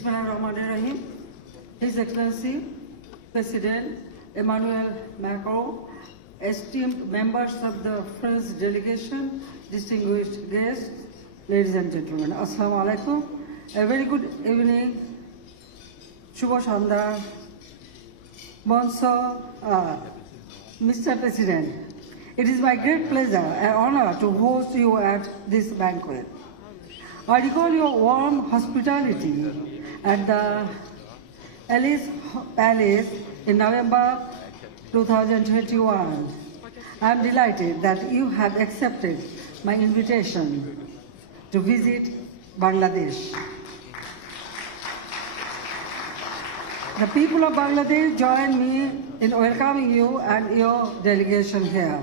Bismillahirrahmanirrahim. His Excellency President Emmanuel Macron, esteemed members of the French delegation, distinguished guests, ladies and gentlemen, Assalamu alaikum. A very good evening, Shubha Shandar, Bonsoir, Mr. President. It is my great pleasure and honor to host you at this banquet. I recall your warm hospitality at the Alice Palace in November 2021. I am delighted that you have accepted my invitation to visit Bangladesh. The people of Bangladesh join me in welcoming you and your delegation here.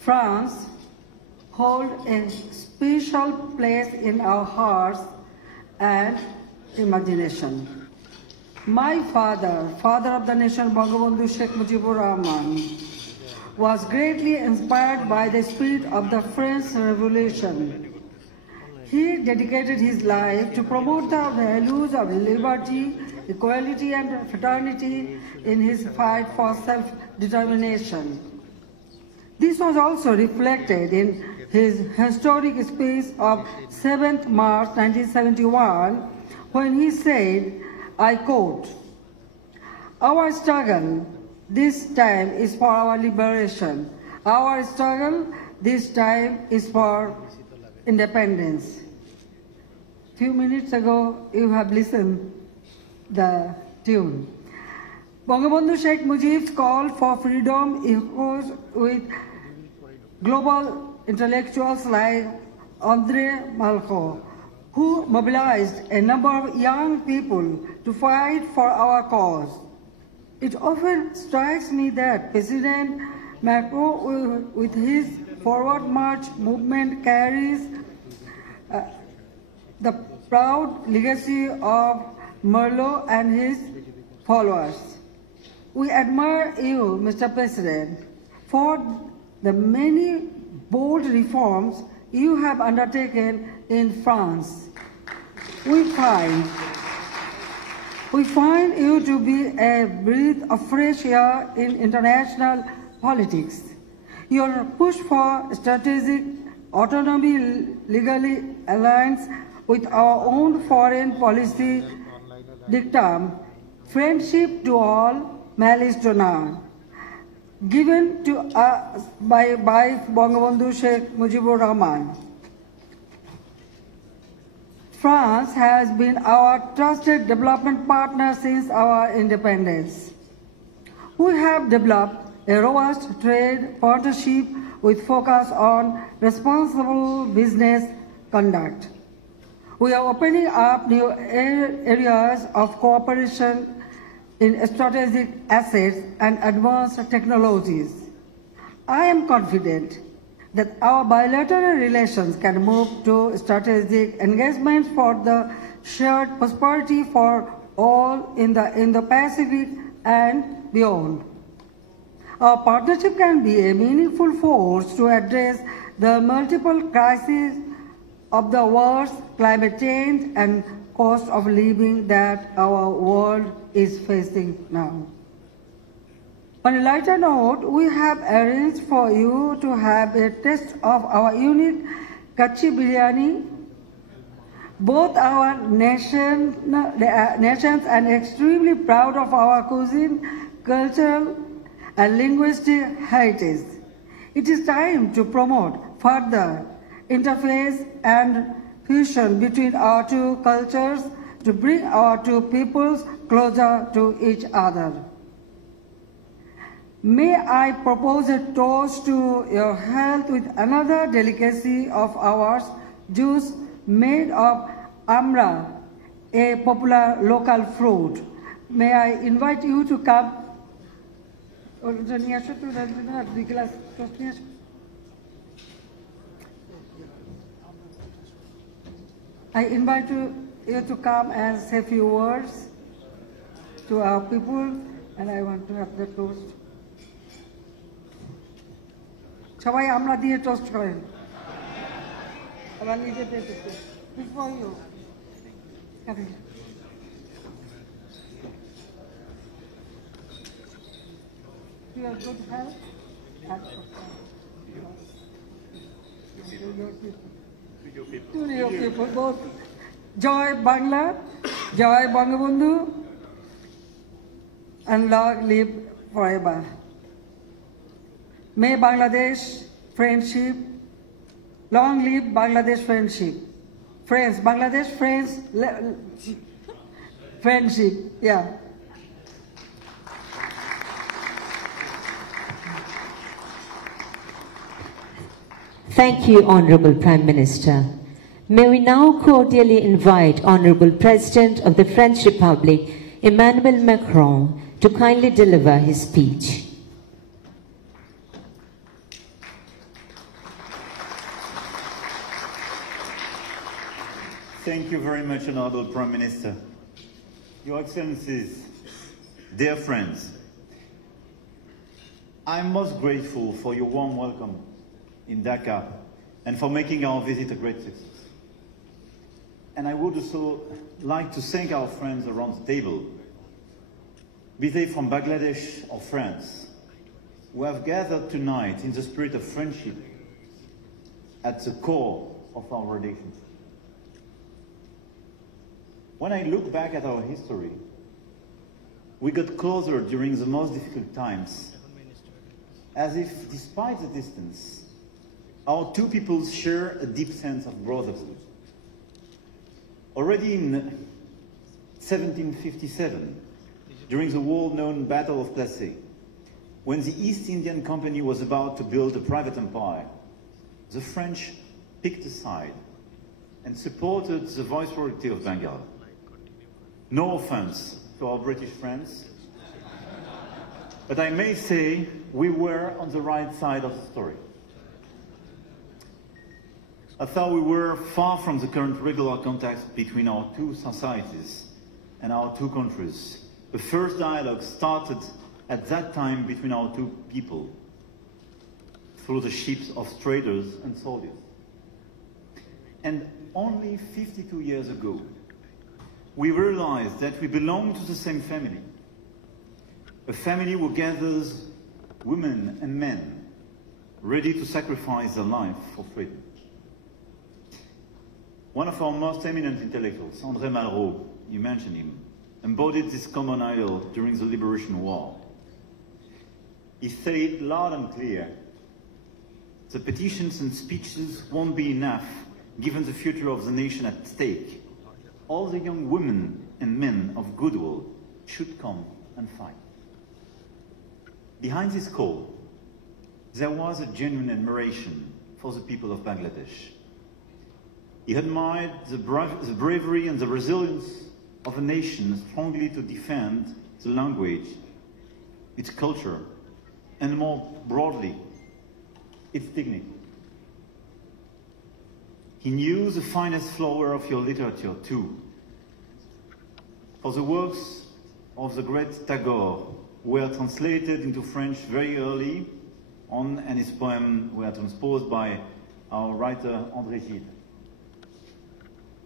France holds a special place in our hearts and imagination. My father of the nation, Bangabandhu Sheikh Mujibur Rahman, was greatly inspired by the spirit of the French Revolution. He dedicated his life to promote the values of liberty, equality, and fraternity in his fight for self-determination. This was also reflected in his historic speech of 7th March 1971, when he said, I quote, "Our struggle this time is for our liberation. Our struggle this time is for independence." Few minutes ago, you have listened the tune. Bangabandhu Sheikh Mujib's call for freedom echoes with global intellectuals like André Malraux, who mobilized a number of young people to fight for our cause. It often strikes me that President Macron, with his forward march movement, carries the proud legacy of Malraux and his followers. We admire you, Mr. President, for the many bold reforms you have undertaken in France. We find you to be a breath of fresh air in international politics. Your push for strategic autonomy legally aligns with our own foreign policy dictum, friendship to all, malice to none, given to us by Bangabandhu Sheikh Mujibur Rahman. France has been our trusted development partner since our independence. We have developed a robust trade partnership with focus on responsible business conduct. We are opening up new areas of cooperation in strategic assets and advanced technologies. I am confident that our bilateral relations can move to strategic engagements for the shared prosperity for all in the Indo-Pacific and beyond. Our partnership can be a meaningful force to address the multiple crises of the world's climate change and cost of living that our world is facing now. On a lighter note, we have arranged for you to have a taste of our unique Kachi biryani. Both our nations are extremely proud of our cuisine, cultural and linguistic heritage. It is time to promote further interface and fusion between our two cultures to bring our two peoples closer to each other. May I propose a toast to your health with another delicacy of ours, juice made of amra, a popular local fruit. May I invite you to come. I invite you to come and say a few words to our people, and I want to have the toast. সবাই আমরা দিয়ে toast করেন। আবার নিজে দিয়ে toast. This for you. You are good health? To your people, both. Joy Bangla, Joy Bangabundu, and long live forever. May Bangladesh friendship, long live Bangladesh friendship. Friends, Bangladesh friends, friendship, yeah. Thank you, Honorable Prime Minister. May we now cordially invite Honorable President of the French Republic, Emmanuel Macron, to kindly deliver his speech. Thank you very much, Honorable Prime Minister. Your Excellencies, dear friends, I'm most grateful for your warm welcome in Dhaka and for making our visit a great success. And I would also like to thank our friends around the table, be they from Bangladesh or France, who have gathered tonight in the spirit of friendship at the core of our relations. When I look back at our history, we got closer during the most difficult times, as if, despite the distance, our two peoples share a deep sense of brotherhood. Already in 1757, during the well-known Battle of Plassey, when the East Indian Company was about to build a private empire, the French picked a side and supported the Viceroyalty of Bengal. No offense to our British friends, but I may say we were on the right side of the story. I thought we were far from the current regular contacts between our two societies and our two countries. The first dialogue started at that time between our two people through the ships of traders and soldiers. And only 52 years ago, we realized that we belong to the same family, a family who gathers women and men ready to sacrifice their life for freedom. One of our most eminent intellectuals, André Malraux, you mentioned him, embodied this common ideal during the Liberation War. He said loud and clear, the petitions and speeches won't be enough given the future of the nation at stake. All the young women and men of goodwill should come and fight. Behind this call, there was a genuine admiration for the people of Bangladesh. He admired the bravery and the resilience of a nation strongly to defend the language, its culture, and more broadly, its dignity. He knew the finest flower of your literature too. For the works of the great Tejgaon were translated into French very early on, and his poems were transposed by our writer André Gide.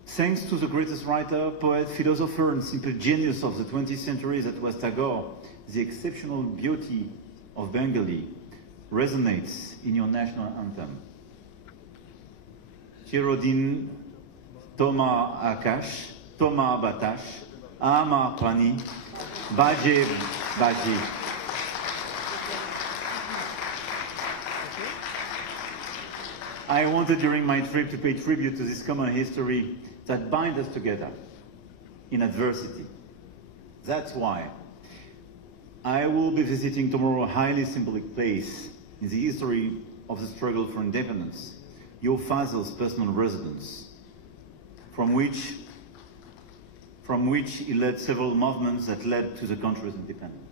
Thanks to the greatest writer, poet, philosopher, and simple genius of the 20th century that was Tagore, the exceptional beauty of Bengali resonates in your national anthem. Chirodin Toma Akash, Toma Batash, Ama Pani, Baje Baji. I wanted during my trip to pay tribute to this common history that binds us together in adversity. That's why I will be visiting tomorrow a highly symbolic place in the history of the struggle for independence, your father's personal residence, from which he led several movements that led to the country's independence.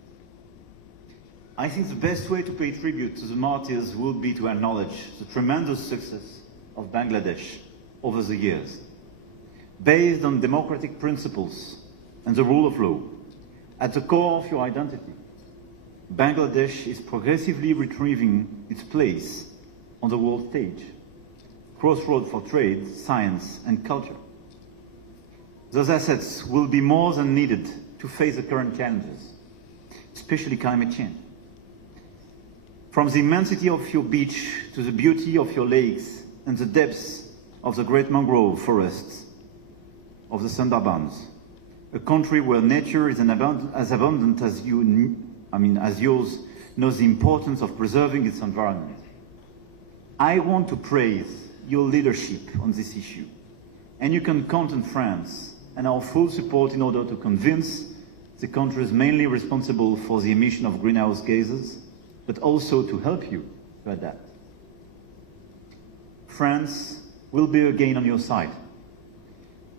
I think the best way to pay tribute to the martyrs would be to acknowledge the tremendous success of Bangladesh over the years. Based on democratic principles and the rule of law, at the core of your identity, Bangladesh is progressively retrieving its place on the world stage, crossroad for trade, science, and culture. Those assets will be more than needed to face the current challenges, especially climate change. From the immensity of your beach to the beauty of your lakes and the depths of the great mangrove forests of the Sundarbans, a country where nature is as abundant as as yours knows the importance of preserving its environment. I want to praise your leadership on this issue, and you can count on France and our full support in order to convince the countries mainly responsible for the emission of greenhouse gases, but also to help you to adapt. France will be again on your side.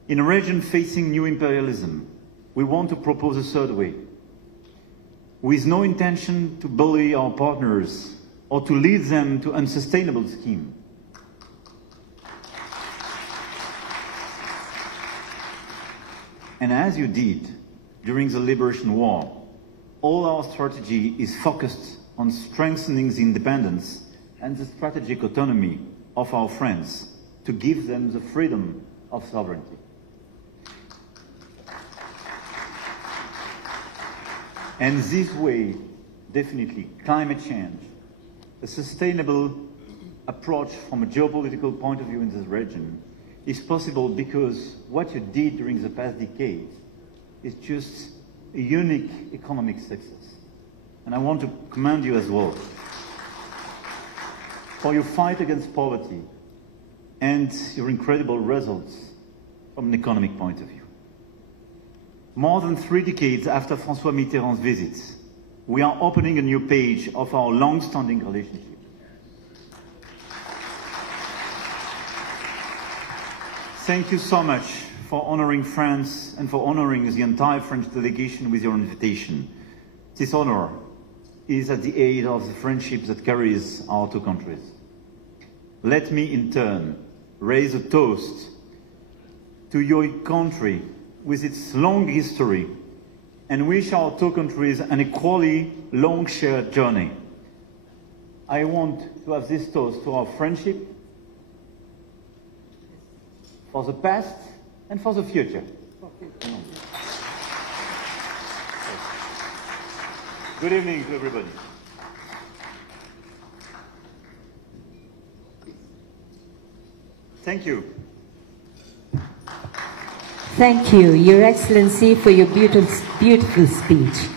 In a region facing new imperialism, we want to propose a third way, with no intention to bully our partners or to lead them to unsustainable schemes. And as you did during the Liberation War, all our strategy is focused on strengthening the independence and the strategic autonomy of our friends to give them the freedom of sovereignty. And this way, definitely, climate change, a sustainable approach from a geopolitical point of view in this region, is possible because what you did during the past decade is just a unique economic success. And I want to commend you as well for your fight against poverty and your incredible results from an economic point of view. More than 3 decades after François Mitterrand's visit, we are opening a new page of our long-standing relationship. Thank you so much for honoring France and for honoring the entire French delegation with your invitation. This honor is at the aid of the friendship that carries our two countries. Let me, in turn, raise a toast to your country with its long history and wish our two countries an equally long shared journey. I want to have this toast to our friendship, for the past and for the future. Good evening to everybody. Thank you. Thank you, Your Excellency, for your beautiful speech.